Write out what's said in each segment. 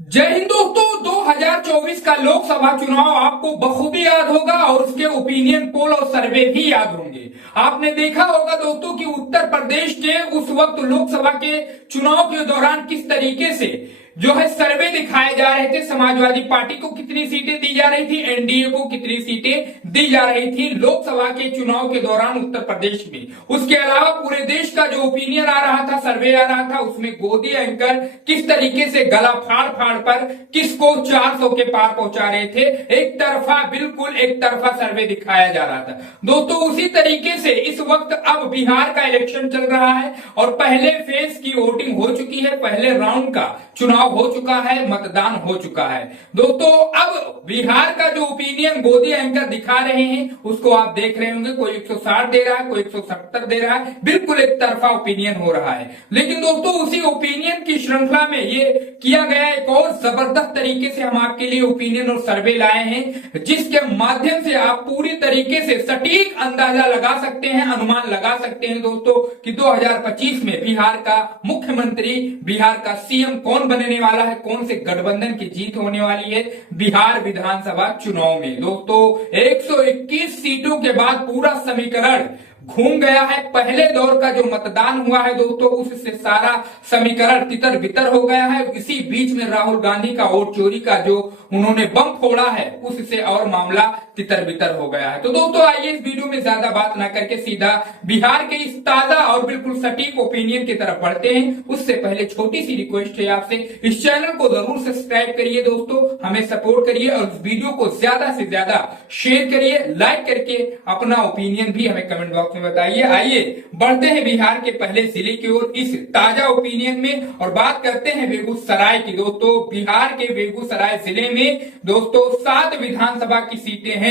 जय हिंद दोस्तों। 2024 का लोकसभा चुनाव आपको बखूबी याद होगा और उसके ओपिनियन पोल और सर्वे भी याद होंगे। आपने देखा होगा दोस्तों कि उत्तर प्रदेश के उस वक्त लोकसभा के चुनाव के दौरान किस तरीके से जो है सर्वे दिखाए जा रहे थे। समाजवादी पार्टी को कितनी सीटें दी जा रही थी, एनडीए को कितनी सीटें दी जा रही थी लोकसभा के चुनाव के दौरान उत्तर प्रदेश में। उसके अलावा पूरे देश का जो ओपिनियन आ रहा था, सर्वे आ रहा था, उसमें गोदी एंकर किस तरीके से गला फाड़ फाड़ पर किसको 400 के पार पहुंचा रहे थे। एक तरफा, बिल्कुल एक तरफा सर्वे दिखाया जा रहा था दोस्तों। उसी तरीके से इस वक्त अब बिहार का इलेक्शन चल रहा है और पहले फेज की वोटिंग हो चुकी है, पहले राउंड का चुनाव हो चुका है, मतदान हो चुका है दोस्तों। अब बिहार का जो ओपिनियन गोदी एंकर दिखा रहे हैं उसको आप देख रहे होंगे। कोई 160 दे रहा है, कोई 170 दे रहा है, बिल्कुल एक तरफा ओपिनियन हो रहा है। लेकिन दोस्तों उसी ओपिनियन की श्रृंखला में ये किया गया एक और जबरदस्त तरीके से हम आपके लिए ओपिनियन और सर्वे लाए हैं, जिसके माध्यम से आप पूरी तरीके से सटीक अंदाजा लगा सकते हैं, अनुमान लगा सकते हैं दोस्तों कि 2025 में बिहार का मुख्यमंत्री, बिहार का सीएम कौन बनने वाला है, कौन से गठबंधन की जीत होने वाली है बिहार विधानसभा चुनाव में। दोस्तों 121 सीटों के बाद पूरा समीकरण घूम गया है। पहले दौर का जो मतदान हुआ है दोस्तों, उससे सारा समीकरण तितर बितर हो गया है। इसी बीच में राहुल गांधी का वोट चोरी का जो उन्होंने बम फोड़ा है, उससे और मामला तितर बितर हो गया है। तो दोस्तों आइए इस वीडियो में ज्यादा बात ना करके सीधा बिहार के इस ताजा और बिल्कुल सटीक ओपिनियन की तरफ बढ़ते हैं। उससे पहले छोटी सी रिक्वेस्ट है आपसे, इस चैनल को जरूर सब्सक्राइब करिए दोस्तों, हमें सपोर्ट करिए और इस वीडियो को ज्यादा से ज्यादा शेयर करिए, लाइक करके अपना ओपिनियन भी हमें कमेंट बॉक्स में बताइए। आइए बढ़ते हैं बिहार के पहले जिले की ओर इस ताजा ओपिनियन में और बात करते हैं बेगूसराय की। दोस्तों बिहार के बेगूसराय जिले में दोस्तों 7 विधानसभा की सीटें हैं,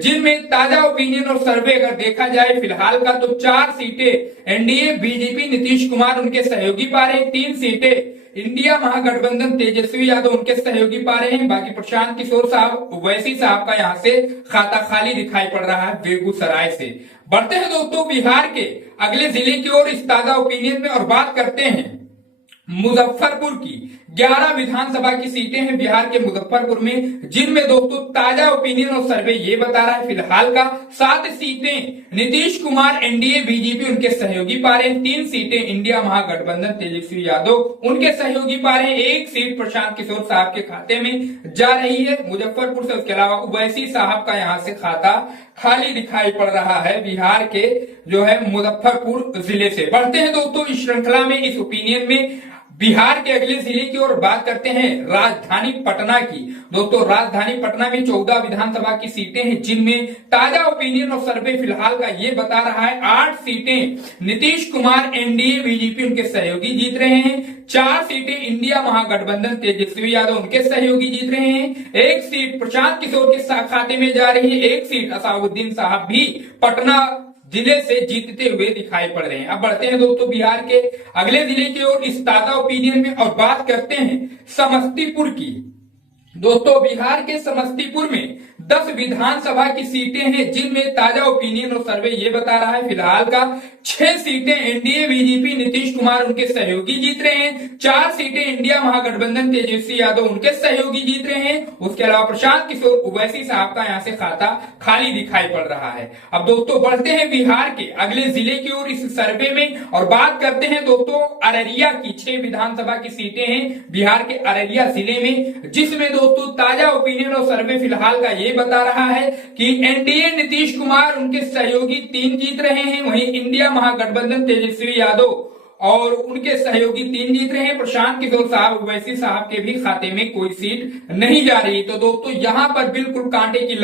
जिनमें ताजा ओपिनियन और सर्वे अगर देखा जाए फिलहाल का तो 4 सीटें एनडीए बीजेपी नीतीश कुमार उनके सहयोगी पा रहे हैं, 3 सीटें इंडिया महागठबंधन तेजस्वी यादव उनके सहयोगी पा रहे हैं। बाकी प्रशांत किशोर साहब, ओवैसी साहब का यहाँ से खाता खाली दिखाई पड़ रहा है बेगूसराय से। बढ़ते हैं दोस्तों बिहार के अगले जिले की ओर इस ताजा ओपिनियन में और बात करते हैं मुजफ्फरपुर की। 11 विधानसभा की सीटें हैं बिहार के मुजफ्फरपुर में, जिनमें दोस्तों ताजा ओपिनियन और सर्वे ये बता रहा है फिलहाल का 7 सीटें नीतीश कुमार एनडीए बीजेपी उनके सहयोगी पा रहे हैं, 3 सीटें इंडिया महागठबंधन तेजस्वी यादव उनके सहयोगी पा रहे हैं, 1 सीट प्रशांत किशोर साहब के खाते में जा रही है मुजफ्फरपुर से। उसके अलावा ओवैसी साहब का यहाँ से खाता खाली दिखाई पड़ रहा है बिहार के जो है मुजफ्फरपुर जिले से। बढ़ते हैं दोस्तों इस श्रृंखला में, इस ओपिनियन में बिहार के अगले जिले की ओर बात करते हैं राजधानी पटना की। दोस्तों राजधानी पटना में 14 विधानसभा की सीटें हैं, जिनमें ताजा ओपिनियन और सर्वे फिलहाल का ये बता रहा है 8 सीटें नीतीश कुमार एनडीए बीजेपी उनके सहयोगी जीत रहे हैं, 4 सीटें इंडिया महागठबंधन तेजस्वी यादव उनके सहयोगी जीत रहे हैं, 1 सीट प्रशांत किशोर के खाते में जा रही है, 1 सीट असाउद्दीन साहब भी पटना जिले से जीतते हुए दिखाई पड़ रहे हैं। अब बढ़ते हैं दोस्तों बिहार के अगले जिले की ओर इस ताजा ओपिनियन में और बात करते हैं समस्तीपुर की। दोस्तों बिहार के समस्तीपुर में 10 विधानसभा की सीटें हैं, जिनमें ताजा ओपिनियन और सर्वे ये बता रहा है फिलहाल का 6 सीटें एनडीए बीजेपी नीतीश कुमार उनके सहयोगी जीत रहे हैं, 4 सीटें इंडिया महागठबंधन तेजस्वी यादव उनके सहयोगी जीत रहे हैं। उसके अलावा प्रशांत किशोर ओवैसी साहब का यहाँ से खाता खाली दिखाई पड़ रहा है। अब दोस्तों बढ़ते हैं बिहार के अगले जिले की ओर इस सर्वे में और बात करते हैं दोस्तों अररिया की। 6 विधानसभा की सीटें हैं बिहार के अररिया जिले में, जिसमें दोस्तों ताजा ओपिनियन और सर्वे फिलहाल का ये बता रहा है कि एनडीए नीतीश कुमार उनके सहयोगी 3 जीत रहे हैं, वहीं इंडिया महागठबंधन तेजस्वी यादव और उनके सहयोगी 3 जीत रहे हैं। प्रशांत किशोर साहब, ओवैसी साहब के भी खाते में कोई सीट नहीं जा रही। तो दोस्तों यहाँ पर बिल्कुल कांटे की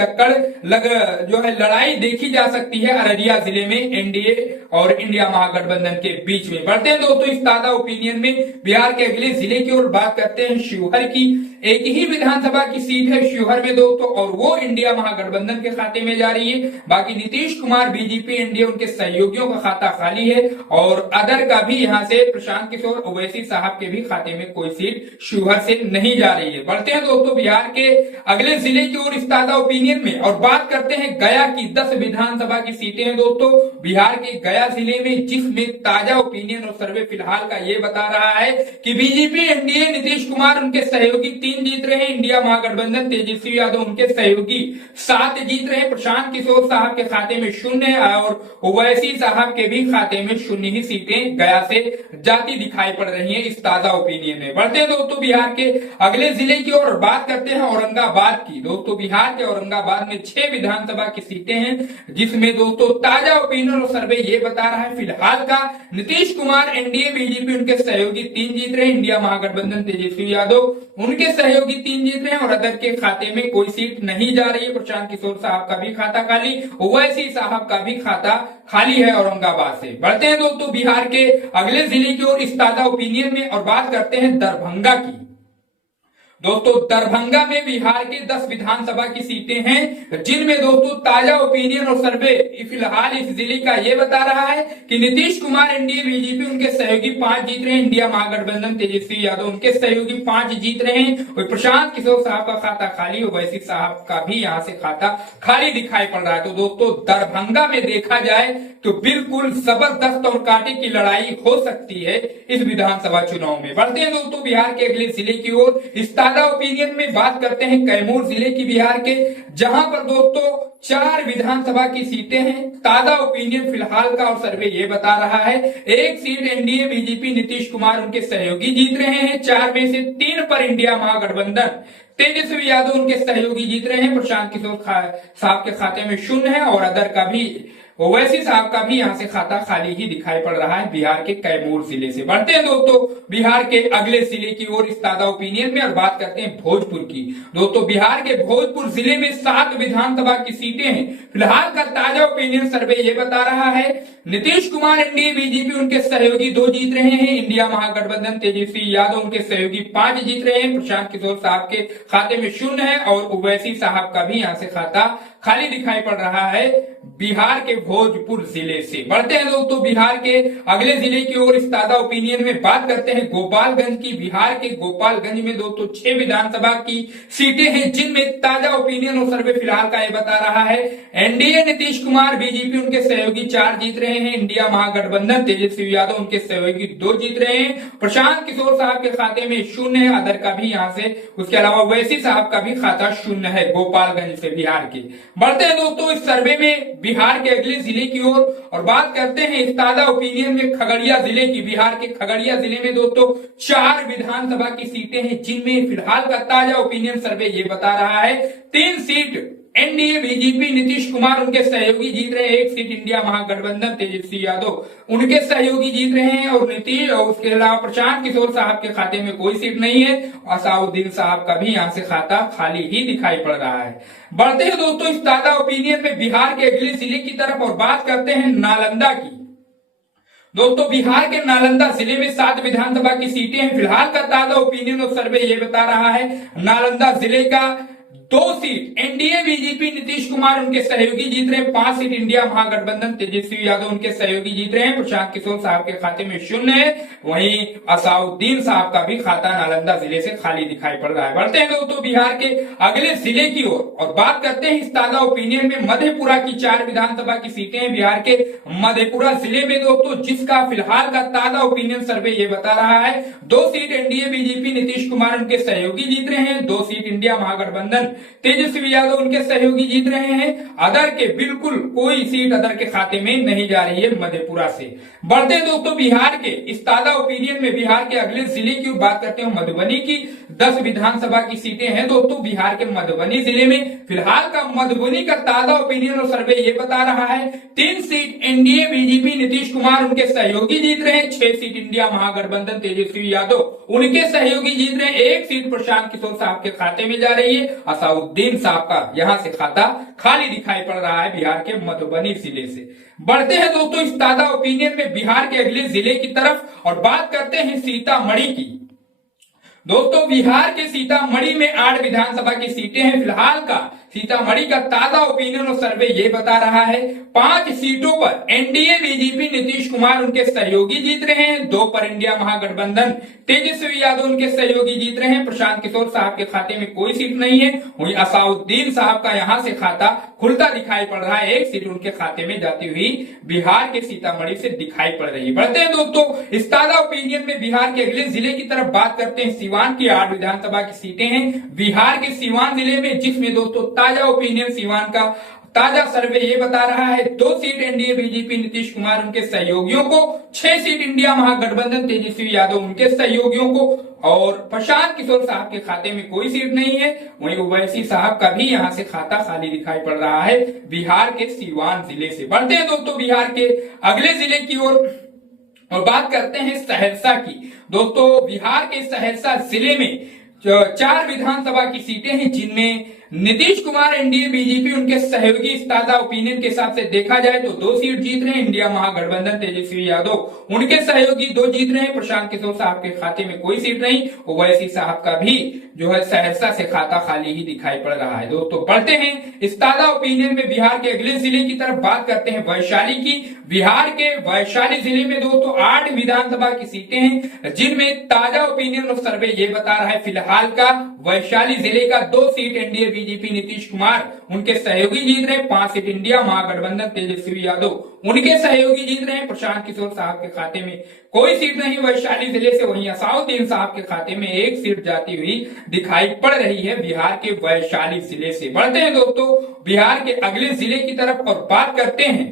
जो है लड़ाई देखी जा सकती है अररिया जिले में एनडीए और इंडिया महागठबंधन के बीच में। बढ़ते हैं दोस्तों इस ताजा ओपिनियन में बिहार के अगले जिले की ओर बात करते हैं शिवहर की। एक ही विधानसभा की सीट है शिवहर में दोस्तों और वो इंडिया महागठबंधन के खाते में जा रही है। बाकी नीतीश कुमार बीजेपी एनडीए उनके सहयोगियों का खाता खाली है और अदर का भी यहाँ से प्रशांत किशोर ओवैसी साहब के भी खाते में कोई सीट शिवहर से नहीं जा रही है। बढ़ते हैं दोस्तों बिहार के अगले जिले की ओर इस ताजा ओपिनियन में और बात करते हैं गया की। 10 विधानसभा की सीटें हैं दोस्तों बिहार के गया जिले में, जिसमें ताजा ओपिनियन और सर्वे फिलहाल का ये बता रहा है कि बीजेपी एनडीए नीतीश कुमार उनके सहयोगी 3 जीत रहे हैं, इंडिया महागठबंधन तेजस्वी यादव उनके सहयोगी 7 जीत रहे हैं, प्रशांत किशोर साहब के खाते में 0 है और ओवैसी साहब के भी खाते में 0 ही सीटें गया से जाती दिखाई पड़ रही हैं इस ताजा ओपिनियन में। बढ़ते हैं दोस्तों बिहार के अगले जिले की ओर बात करते हैं औरंगाबाद की। दोस्तों बिहार के औरंगाबाद में 6 विधानसभा की सीटें हैं, जिसमें दोस्तों ताजा ओपिनियन और सर्वे ये बता रहा है फिलहाल का नीतीश कुमार एनडीए बीजेपी उनके सहयोगी 3 जीत रहे हैं, इंडिया महागठबंधन तेजस्वी यादव उनके सहयोगी 3 जीत रहे हैं और अदर के खाते में कोई सीट नहीं जा रही है। प्रशांत किशोर साहब का भी खाता खाली, ओवैसी साहब का भी खाता खाली है औरंगाबाद से। बढ़ते हैं दोस्तों बिहार के अगले जिले की ओर इस ताजा ओपिनियन में और बात करते हैं दरभंगा की। दोस्तों दरभंगा में बिहार के 10 विधानसभा की सीटें हैं, जिनमें दोस्तों ताजा ओपिनियन और सर्वे फिलहाल इस जिले का ये बता रहा है कि नीतीश कुमार एनडीए बीजेपी उनके सहयोगी 5 जीत रहे हैं, इंडिया महागठबंधन तेजस्वी यादव उनके सहयोगी 5 जीत रहे हैं और प्रशांत किशोर साहब का खाता खाली, ओवैसी साहब का भी यहां से खाता खाली दिखाई पड़ रहा है। तो दोस्तों दरभंगा में देखा जाए तो बिल्कुल जबरदस्त और कांटे की लड़ाई हो सकती है इस विधानसभा चुनाव में। बढ़ते हैं दोस्तों बिहार के अगले जिले की ओर इस ताजा ओपिनियन में बात करते हैं कैमूर जिले की बिहार के, जहां पर दोस्तों 4 विधानसभा की सीटें हैं। ताजा ओपिनियन फिलहाल का और सर्वे ये बता रहा है 1 seat NDA BJP Nitish Kumar उनके सहयोगी जीत रहे हैं, 4 में से 3 पर इंडिया महागठबंधन तेजस्वी यादव उनके सहयोगी जीत रहे हैं, प्रशांत किशोर साहब के खाते में 0 है और अदर का भी ओवैसी साहब का भी यहां से खाता खाली ही दिखाई पड़ रहा है बिहार के कैमूर जिले से। बढ़ते हैं दोस्तों बिहार के अगले जिले की ओर इस ताजा ओपिनियन में और बात करते हैं भोजपुर की। दोस्तों बिहार के भोजपुर जिले में 7 विधानसभा की सीटें हैं। फिलहाल का ताजा ओपिनियन सर्वे ये बता रहा है नीतीश कुमार एनडीए बीजेपी उनके सहयोगी 2 जीत रहे हैं, इंडिया महागठबंधन तेजस्वी यादव उनके सहयोगी 5 जीत रहे हैं, प्रशांत किशोर साहब के खाते में 0 है और ओवैसी साहब का भी यहां से खाता खाली दिखाई पड़ रहा है बिहार के भोजपुर जिले से। बढ़ते हैं दोस्तों बिहार के अगले जिले की ओर इस ताजा ओपिनियन में बात करते हैं गोपालगंज की। बिहार के गोपालगंज में दोस्तों 6 विधानसभा की सीटें हैं, जिनमें ताजा ओपिनियन और सर्वे फिलहाल का ये बता रहा है एनडीए नीतीश कुमार बीजेपी उनके सहयोगी 4 जीत रहे हैं, इंडिया महागठबंधन तेजस्वी यादव उनके सहयोगी 2 जीत रहे हैं, प्रशांत किशोर साहब के खाते में 0 है, अदर का भी यहां से, उसके अलावा ओवैसी साहब का भी खाता 0 है गोपालगंज से बिहार के। बढ़ते हैं दोस्तों इस सर्वे में बिहार के अगले जिले की ओर और बात करते हैं इस ताजा ओपिनियन में खगड़िया जिले की। बिहार के खगड़िया जिले में दोस्तों 4 विधानसभा की सीटें हैं, जिनमें फिलहाल का ताजा ओपिनियन सर्वे ये बता रहा है 3 seat NDA BJP Nitish Kumar उनके सहयोगी जीत रहे हैं, 1 सीट इंडिया महागठबंधन तेजस्वी यादव उनके सहयोगी जीत रहे हैं और नीतीश और उसके अलावा प्रशांत किशोर साहब के खाते में कोई सीट नहीं है, असाउद्दीन साहब का भी यहां से खाता खाली ही दिखाई पड़ रहा है। बढ़ते हैं दोस्तों इस ताजा ओपिनियन में बिहार के अगले जिले की तरफ और बात करते हैं नालंदा की। दोस्तों बिहार के नालंदा जिले में 7 विधानसभा की सीटें हैं। फिलहाल का ताजा ओपिनियन और सर्वे ये बता रहा है नालंदा जिले का 2 seat NDA BJP Nitish Kumar उनके सहयोगी जीत रहे हैं, 5 सीट इंडिया महागठबंधन तेजस्वी यादव उनके सहयोगी जीत रहे हैं, प्रशांत किशोर साहब के खाते में 0 है, वहीं असाउद्दीन साहब का भी खाता नालंदा जिले से खाली दिखाई पड़ रहा है। बढ़ते हैं दोस्तों बिहार के अगले जिले की ओर और बात करते हैं इस ताजा ओपिनियन में मधेपुरा की 4 विधानसभा की सीटें हैं। बिहार के मधेपुरा जिले में दोस्तों जिसका फिलहाल का ताजा ओपिनियन सर्वे ये बता रहा है 2 seat NDA BJP Nitish Kumar उनके सहयोगी जीत रहे हैं, 2 सीट इंडिया महागठबंधन तेजस्वी यादव उनके सहयोगी जीत रहे हैं, अदर के बिल्कुल कोई सीट अदर के खाते में नहीं जा रही है मधेपुरा से। बढ़ते दोस्तों बिहार के इस ताजा ओपिनियन में बिहार के अगले जिले की बात करते हैं मधुबनी की। 10 विधानसभा की सीटें हैं दोस्तों बिहार के मधुबनी जिले में। फिलहाल का मधुबनी का ताजा ओपिनियन और सर्वे ये बता रहा है 3 seat NDA BJP Nitish Kumar उनके सहयोगी जीत रहे हैं, 6 सीट इंडिया महागठबंधन तेजस्वी यादव उनके सहयोगी जीत रहे हैं, 1 सीट प्रशांत किशोर साहब के खाते में जा रही है, असाउद्दीन साहब का यहां से खाता खाली दिखाई पड़ रहा है बिहार के मधुबनी जिले से। बढ़ते हैं दोस्तों इस ताजा ओपिनियन में बिहार के अगले जिले की तरफ और बात करते हैं सीतामढ़ी की। दोस्तों बिहार के सीतामढ़ी में 8 विधानसभा की सीटें हैं। फिलहाल का सीतामढ़ी का ताजा ओपिनियन और सर्वे ये बता रहा है 5 सीटों पर एनडीए बीजेपी नीतीश कुमार उनके सहयोगी जीत रहे हैं, 2 पर इंडिया महागठबंधन तेजस्वी यादव उनके सहयोगी जीत रहे हैं, प्रशांत किशोर साहब के खाते में कोई सीट नहीं है, वहीं असाउद्दीन साहब का यहां से खाता खुलता दिखाई पड़ रहा है। एक सीट उनके खाते में जाती हुई बिहार के सीतामढ़ी से दिखाई पड़ रही है। बढ़ते हैं दोस्तों इस ताजा ओपिनियन में बिहार के अगले जिले की तरफ बात करते हैं। सीवान की 8 विधानसभा की सीटें हैं बिहार के सीवान जिले में, जिसमें दोस्तों ताजा ओपिनियन सीवान का ताजा सर्वे ये बता रहा है 2 seat NDA BJP Nitish Kumar उनके सहयोगियों को, 6 सीट इंडिया महागठबंधन तेजस्वी यादव उनके सहयोगियों को, और प्रशांत किशोर साहब के खाते में कोई सीट नहीं है। वहीं ओवैसी साहब का भी यहां से खाता खाली दिखाई पड़ रहा है बिहार के सीवान जिले से। बढ़ते हैं दोस्तों बिहार के अगले जिले की ओर और बात करते हैं सहरसा की। दोस्तों बिहार के सहरसा जिले में 4 विधानसभा की सीटें हैं, जिनमें नीतीश कुमार एनडीए बीजेपी उनके सहयोगी इस ताजा ओपिनियन के हिसाब से देखा जाए तो 2 सीट जीत रहे हैं। इंडिया महागठबंधन तेजस्वी यादव उनके सहयोगी 2 जीत रहे हैं। प्रशांत किशोर साहब के खाते में कोई सीट नहीं। ओवैसी साहब का भी जो है सहरसा से खाता खाली ही दिखाई पड़ रहा है। दोस्तों बढ़ते हैं इस ताजा ओपिनियन में बिहार के अगले जिले की तरफ बात करते हैं वैशाली की। बिहार के वैशाली जिले में दोस्तों 8 विधानसभा की सीटें हैं, जिनमें ताजा ओपिनियन और सर्वे ये बता रहा है फिलहाल का वैशाली जिले का 2 seat NDA BJP Nitish Kumar उनके सहयोगी जीत रहे, 5 सीट इंडिया महागठबंधन तेजस्वी यादव उनके सहयोगी जीत रहे हैं। प्रशांत किशोर साहब के खाते में कोई सीट नहीं वैशाली जिले से। वहीं असाउद्दीन साहब के खाते में 1 सीट जाती हुई दिखाई पड़ रही है बिहार के वैशाली जिले से। बढ़ते हैं दोस्तों बिहार के अगले जिले की तरफ और बात करते हैं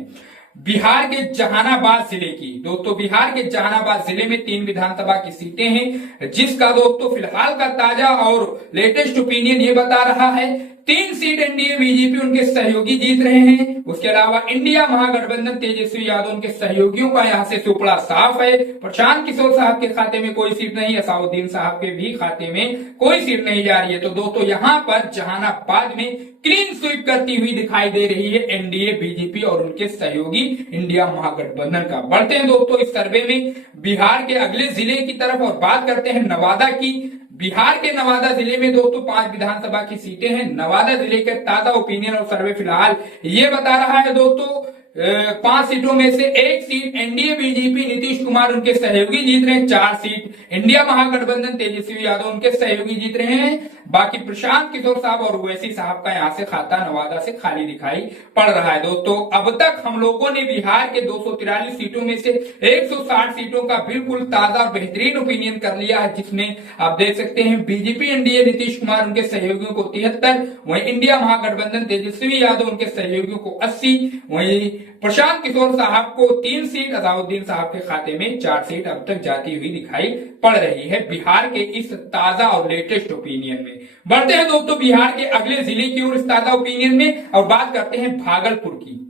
बिहार के जहानाबाद जिले की। दोस्तों बिहार के जहानाबाद जिले में 3 विधानसभा की सीटें हैं, जिसका दोस्तों फिलहाल का ताजा और लेटेस्ट ओपिनियन ये बता रहा है 3 सीट एनडीए बीजेपी उनके सहयोगी जीत रहे हैं। उसके अलावा इंडिया महागठबंधन तेजस्वी यादव उनके सहयोगियों का यहां से सुपड़ा साफ है। प्रशांत किशोर साहब के खाते में कोई सीट नहीं, असाउद्दीन साहब के भी खाते में कोई सीट नहीं जा रही है। तो दोस्तों यहां पर जहानाबाद में क्लीन स्वीप करती हुई दिखाई दे रही है एनडीए बीजेपी और उनके सहयोगी इंडिया महागठबंधन का। बढ़ते हैं दोस्तों इस सर्वे में बिहार के अगले जिले की तरफ और बात करते हैं नवादा की। बिहार के नवादा जिले में दोस्तों 5 विधानसभा की सीटें हैं। नवादा जिले के ताजा ओपिनियन और सर्वे फिलहाल ये बता रहा है दोस्तों 5 सीटों में से 1 seat NDA BJP Nitish Kumar उनके सहयोगी जीत रहे हैं, 4 सीट इंडिया महागठबंधन तेजस्वी यादव उनके सहयोगी जीत रहे हैं। बाकी प्रशांत किशोर साहब और ओवैसी साहब का यहां से खाता नवादा से खाली दिखाई पड़ रहा है। दोस्तों अब तक हम लोगों ने बिहार के 243 सीटों में से 160 सीटों का बिल्कुल ताजा और बेहतरीन ओपिनियन कर लिया है, जिसमें आप देख सकते हैं बीजेपी एनडीए नीतीश कुमार उनके सहयोगियों को 73, वहीं इंडिया महागठबंधन तेजस्वी यादव उनके सहयोगियों को 80, वहीं प्रशांत किशोर साहब को 3 सीट, असाउद्दीन साहब के खाते में 4 सीट अब तक जाती हुई दिखाई पड़ रही है बिहार के इस ताजा और लेटेस्ट ओपिनियन में। बढ़ते हैं दोस्तों बिहार के अगले जिले की ओर इस ताजा ओपिनियन में और बात करते हैं भागलपुर की।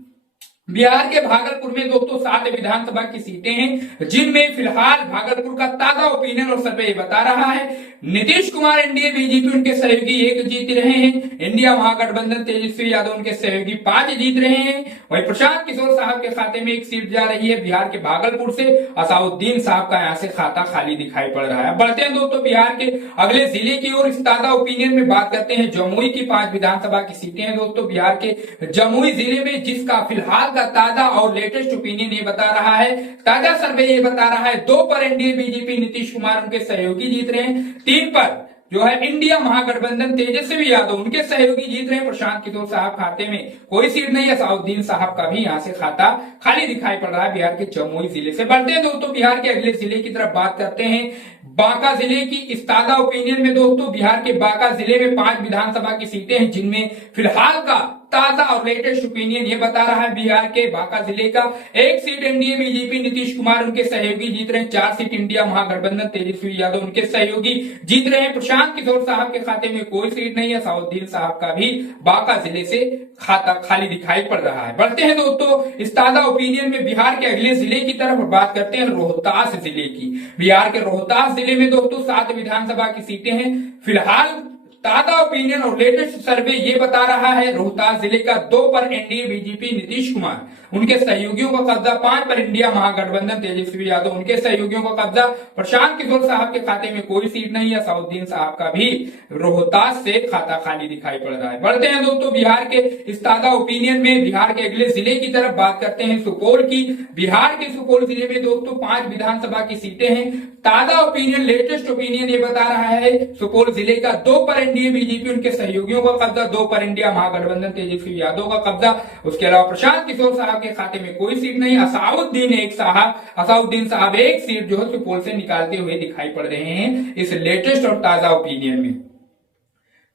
बिहार के भागलपुर में दोस्तों 7 विधानसभा की सीटें हैं, जिनमें फिलहाल भागलपुर का ताजा ओपिनियन और सर्वे बता रहा है नीतीश कुमार एनडीए बीजेपी उनके सहयोगी 1 जीत रहे हैं। इंडिया महागठबंधन तेजस्वी यादव उनके सहयोगी 5 जीत रहे हैं। वहीं प्रशांत किशोर साहब के खाते में 1 सीट जा रही है बिहार के भागलपुर से। असाउद्दीन साहब का यहां से खाता खाली दिखाई पड़ रहा है। बढ़ते हैं दोस्तों बिहार के अगले जिले की ओर इस ताजा ओपिनियन में बात करते हैं जमुई की 5 विधानसभा की सीटें हैं दोस्तों बिहार के जमुई जिले में, जिसका फिलहाल का ताजा और लेटेस्ट ओपिनियन ये बता रहा है, ताजा सर्वे ये बता रहा है 2 पर एनडीए बीजेपी नीतीश कुमार उनके सहयोगी जीत रहे हैं, 3 पर जो है इंडिया महागठबंधन तेजस्वी यादव उनके सहयोगी जीत रहे हैं। प्रशांत किशोर साहब खाते में कोई सीट नहीं है। असाउद्दीन साहब का भी यहां से खाता खाली दिखाई पड़ रहा है बिहार के जमुई जिले से। बढ़ते हैं दोस्तों बिहार के अगले जिले की तरफ बात करते हैं बांका जिले की। इस ताजा ओपिनियन में दोस्तों बिहार के बांका जिले में 5 विधानसभा की सीटें हैं, जिनमें फिलहाल का ताजा और लेटेस्ट ओपिनियन ये बता रहा है बिहार के बांका जिले का 1 seat NDA BJP Nitish Kumar उनके सहयोगी जीत रहे हैं, 4 सीट इंडिया महागठबंधन तेजस्वी यादव उनके सहयोगी जीत रहे हैं। प्रशांत किशोर साहब के खाते में कोई सीट नहीं है। असाउद्दीन साहब का भी बांका जिले से खाता खाली दिखाई पड़ रहा है। बढ़ते हैं दोस्तों इस ताजा ओपिनियन में बिहार के अगले जिले की तरफ बात करते हैं रोहतास जिले की। बिहार के रोहतास जिले में दोस्तों 7 विधानसभा की सीटें हैं। फिलहाल ताजा ओपिनियन और लेटेस्ट सर्वे ये बता रहा है रोहतास जिले का 2 पर एनडीए बीजेपी नीतीश कुमार उनके सहयोगियों का कब्जा, 5 पर इंडिया महागठबंधन तेजस्वी यादव उनके सहयोगियों का कब्जा। प्रशांत किशोर साहब के खाते में कोई सीट नहीं है। असाउद्दीन साहब का भी रोहतास से खाता खाली दिखाई पड़ रहा है। बढ़ते हैं दोस्तों बिहार के इस ताजा ओपिनियन में, बिहार के अगले जिले की तरफ बात करते हैं सुपौल की। बिहार के सुपौल जिले में दोस्तों 5 विधानसभा की सीटें हैं। ताजा ओपिनियन, लेटेस्ट ओपिनियन ये बता रहा है सुपौल जिले का 2 पर एनडीए बीजेपी उनके सहयोगियों का कब्जा, 2 पर इंडिया महागठबंधन तेजस्वी यादव का कब्जा। उसके अलावा प्रशांत किशोर साहब के खाते में कोई सीट नहीं। असाउद्दीन साहब एक सीट जो है सुपौल से निकालते हुए दिखाई पड़ रहे हैं इस लेटेस्ट और ताजा ओपिनियन में।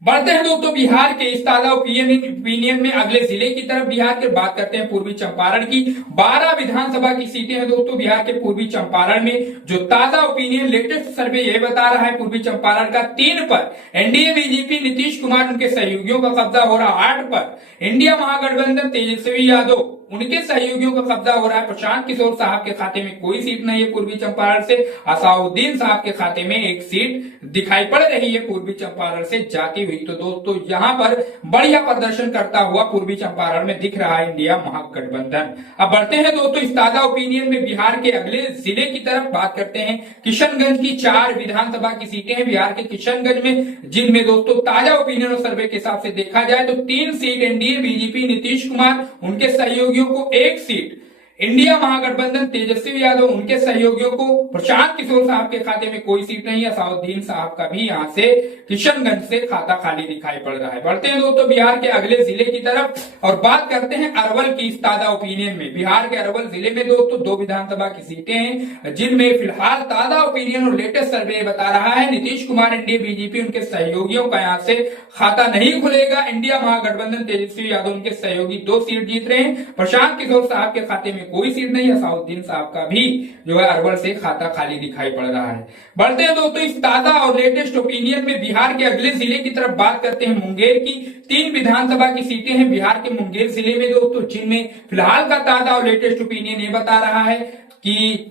बढ़ते हैं दोस्तों बिहार के इस ताजा ओपिनियन में अगले जिले की तरफ, बिहार के बात करते हैं पूर्वी चंपारण की। 12 विधानसभा की सीटें हैं दोस्तों बिहार के पूर्वी चंपारण में। जो ताजा ओपिनियन लेटेस्ट सर्वे यह बता रहा है पूर्वी चंपारण का 3 पर एनडीए बीजेपी नीतीश कुमार उनके सहयोगियों का कब्जा हो रहा। 8 पर इंडिया महागठबंधन तेजस्वी यादव उनके सहयोगियों का कब्जा हो रहा है। प्रशांत किशोर साहब के खाते में कोई सीट नहीं है पूर्वी चंपारण से। असाउद्दीन साहब के खाते में एक सीट दिखाई पड़ रही है पूर्वी चंपारण से जाती हुई। तो दोस्तों यहां पर बढ़िया प्रदर्शन करता हुआ पूर्वी चंपारण में दिख रहा है इंडिया महागठबंधन। अब बढ़ते हैं दोस्तों इस ताजा ओपिनियन में बिहार के अगले जिले की तरफ, बात करते हैं किशनगंज की। 4 विधानसभा की सीटें हैं बिहार के किशनगंज में, जिनमें दोस्तों ताजा ओपिनियन और सर्वे के हिसाब से देखा जाए तो 3 seat NDA BJP Nitish Kumar उनके सहयोगियों को, 1 सीट इंडिया महागठबंधन तेजस्वी यादव उनके सहयोगियों को। प्रशांत किशोर साहब के खाते में कोई सीट नहीं है। असाउद्दीन साहब का भी यहां से किशनगंज से खाता खाली दिखाई पड़ रहा है। बढ़ते हैं दोस्तों बिहार के अगले जिले की तरफ और बात करते हैं अरवल की इस ताजा ओपिनियन में। बिहार के अरवल जिले में दोस्तों 2 विधानसभा की सीटें हैं, जिनमें फिलहाल ताजा ओपिनियन और लेटेस्ट सर्वे बता रहा है नीतीश कुमार एनडीए बीजेपी उनके सहयोगियों का यहां से खाता नहीं खुलेगा। इंडिया महागठबंधन तेजस्वी यादव उनके सहयोगी 2 सीट जीत रहे हैं। प्रशांत किशोर साहब के खाते में कोई सीट नहीं है। असाउद्दीन साहब का भी जो है अरवल से खाता खाली दिखाई पड़ रहा है। बढ़ते हैं दोस्तों इस ताजा और लेटेस्ट ओपिनियन में बिहार के अगले जिले की तरफ, बात करते हैं मुंगेर की। 3 विधानसभा की सीटें हैं बिहार के मुंगेर जिले में दोस्तों, जिनमें फिलहाल का ताजा और लेटेस्ट ओपिनियन ये बता रहा है कि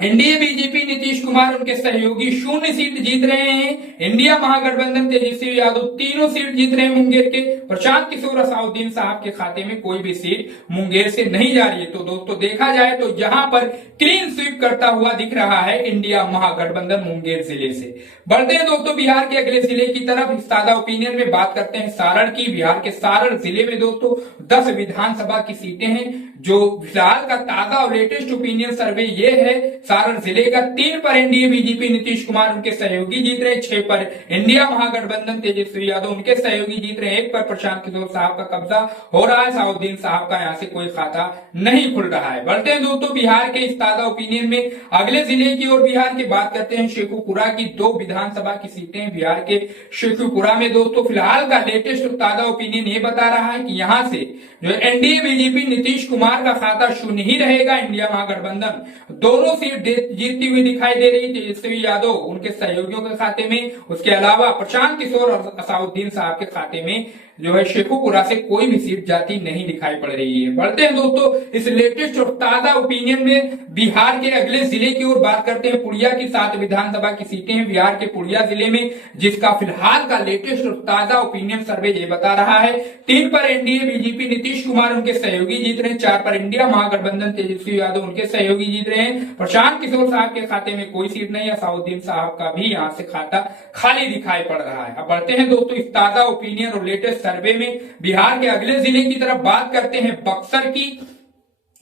एनडीए बीजेपी नीतीश कुमार उनके सहयोगी 0 सीट जीत रहे हैं। इंडिया महागठबंधन तेजस्वी यादव 3 सीट जीत रहे हैं मुंगेर के। प्रशांत किशोर असाउद्दीन साहब के खाते में कोई भी सीट मुंगेर से नहीं जा रही है। तो दोस्तों देखा जाए तो यहां पर क्लीन स्वीप करता हुआ दिख रहा है इंडिया महागठबंधन मुंगेर जिले से। बढ़ते हैं दोस्तों बिहार के अगले जिले की तरफ, इस ताजा ओपिनियन में बात करते हैं सारण की। बिहार के सारण जिले में दोस्तों 10 विधानसभा की सीटें हैं। जो फिलहाल का ताजा और लेटेस्ट ओपिनियन सर्वे ये है सारण जिले का 3 पर एनडीए बीजेपी नीतीश कुमार उनके सहयोगी जीत रहे हैं। 6 पर इंडिया महागठबंधन तेजस्वी यादव उनके सहयोगी जीत रहे हैं। 1 पर प्रशांत किशोर साहब का कब्जा हो रहा है। असाउद्दीन साहब का यहाँ से कोई खाता नहीं खुल रहा है। बढ़ते हैं दोस्तों बिहार के इस ताजा ओपिनियन में अगले जिले की और बिहार की बात करते हैं शेखुपुरा की। 2 विधानसभा की सीटें बिहार के शेखुपुरा में दोस्तों, फिलहाल का लेटेस्ट ताजा ओपिनियन ये बता रहा है कि यहां से जो एनडीए बीजेपी नीतीश कुमार का खाता शून्य ही रहेगा। इंडिया महागठबंधन दोनों सीट जीतती हुई दिखाई दे रही। तेजस्वी यादव उनके सहयोगियों के खाते में, उसके अलावा प्रशांत किशोर और असाउद्दीन साहब के खाते में जो है शेखुपुरा से कोई भी सीट जाती नहीं दिखाई पड़ रही है। बढ़ते हैं दोस्तों इस लेटेस्ट और ताजा ओपिनियन में बिहार के अगले जिले की ओर, बात करते हैं पुड़िया की। 7 विधानसभा की सीटें हैं बिहार के पुड़िया जिले में, जिसका फिलहाल का लेटेस्ट और ताजा ओपिनियन सर्वे ये बता रहा है 3 पर एनडीए बीजेपी नीतीश कुमार उनके सहयोगी जीत रहे हैं। 4 पर इंडिया महागठबंधन तेजस्वी यादव उनके सहयोगी जीत रहे हैं। प्रशांत किशोर साहब के खाते में कोई सीट नहीं है। असाउद्दीन साहब का भी यहाँ से खाता खाली दिखाई पड़ रहा है। अब बढ़ते हैं दोस्तों इस ताजा ओपिनियन और लेटेस्ट सर्वे में बिहार के अगले जिले की तरफ, बात करते हैं बक्सर की।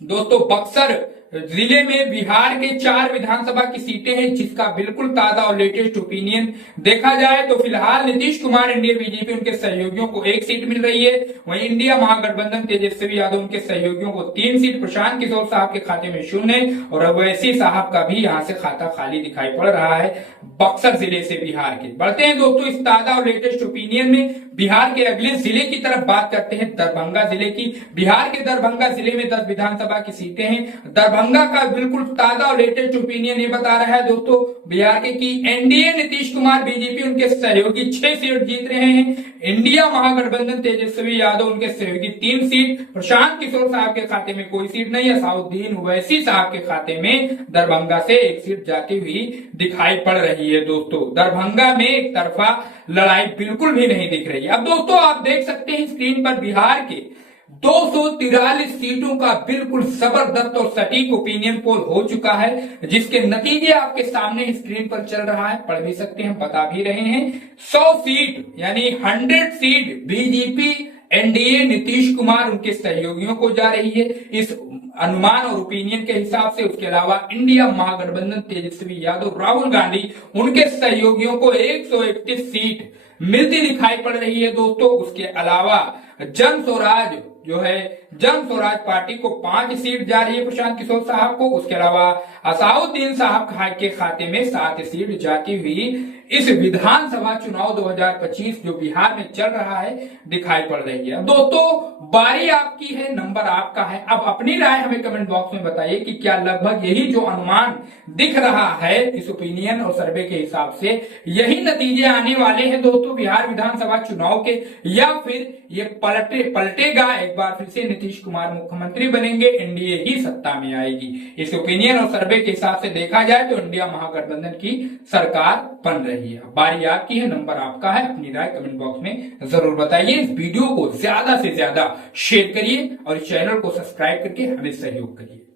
दोस्तों बक्सर जिले में बिहार के 4 विधानसभा की सीटें हैं, जिसका बिल्कुल ताजा और लेटेस्ट ओपिनियन देखा जाए तो फिलहाल नीतीश कुमार एनडीए बीजेपी उनके सहयोगियों को 1 सीट मिल रही है। वहीं इंडिया महागठबंधन तेजस्वी यादव उनके सहयोगियों को 3 सीट, प्रशांत किशोर साहब के खाते में 0 और अवैसी साहब का भी यहां से खाता खाली दिखाई पड़ रहा है बक्सर जिले से बिहार के। बढ़ते हैं दोस्तों इस ताजा और लेटेस्ट ओपिनियन में बिहार के अगले जिले की तरफ, बात करते हैं दरभंगा जिले की। बिहार के दरभंगा जिले में 10 विधानसभा की सीटें हैं। दरभंगा का बिल्कुल ताजा और लेटेस्ट ओपिनियन ये बता रहा है दोस्तों बिहार के कि एनडीए नीतीश कुमार बीजेपी उनके सहयोगी 6 सीट जीत रहे हैं। इंडिया महागठबंधन तेजस्वी यादव उनके सहयोगी 3 सीट, प्रशांत किशोर साहब के खाते में कोई सीट नहीं है। असाउद्दीन ओवैसी साहब के खाते में दरभंगा से 1 सीट जाती हुई दिखाई पड़ रही है। दोस्तों दरभंगा में एक तरफा लड़ाई बिल्कुल भी नहीं दिख रही है। अब दोस्तों आप देख सकते हैं स्क्रीन पर बिहार के 243 सीटों का बिल्कुल जबरदस्त और सटीक ओपिनियन पोल हो चुका है, जिसके नतीजे आपके सामने स्क्रीन पर चल रहा है, पढ़ भी सकते हैं, बता भी रहे हैं। 100 सीट यानी 100 seat BJP NDA Nitish Kumar उनके सहयोगियों को जा रही है इस अनुमान और ओपिनियन के हिसाब से। उसके अलावा इंडिया महागठबंधन तेजस्वी यादव राहुल गांधी उनके सहयोगियों को 131 सीट मिलती दिखाई पड़ रही है दोस्तों। उसके अलावा जन स्वराज जो है, जन स्वराज पार्टी को 5 सीट जा रही है प्रशांत किशोर साहब को। उसके अलावा असाउद्दीन साहब के खाते में 7 सीट जाती हुई इस विधानसभा चुनाव 2025 जो बिहार में चल रहा है दिखाई पड़ रही है। दोस्तों बारी आपकी है, नंबर आपका है। अब अपनी राय हमें कमेंट बॉक्स में बताइए कि क्या लगभग यही जो अनुमान दिख रहा है इस ओपिनियन और सर्वे के हिसाब से यही नतीजे आने वाले हैं दोस्तों बिहार विधानसभा चुनाव के, या फिर ये पलटेगा, एक बार फिर से नीतीश कुमार मुख्यमंत्री बनेंगे, एनडीए ही सत्ता में आएगी। इस ओपिनियन और सर्वे के हिसाब से देखा जाए तो इंडिया महागठबंधन की सरकार बन रही है। बारी आपकी है, नंबर आपका है। अपनी राय कमेंट बॉक्स में जरूर बताइए। इस वीडियो को ज्यादा से ज्यादा शेयर करिए और इस चैनल को सब्सक्राइब करके हमें सहयोग करिए।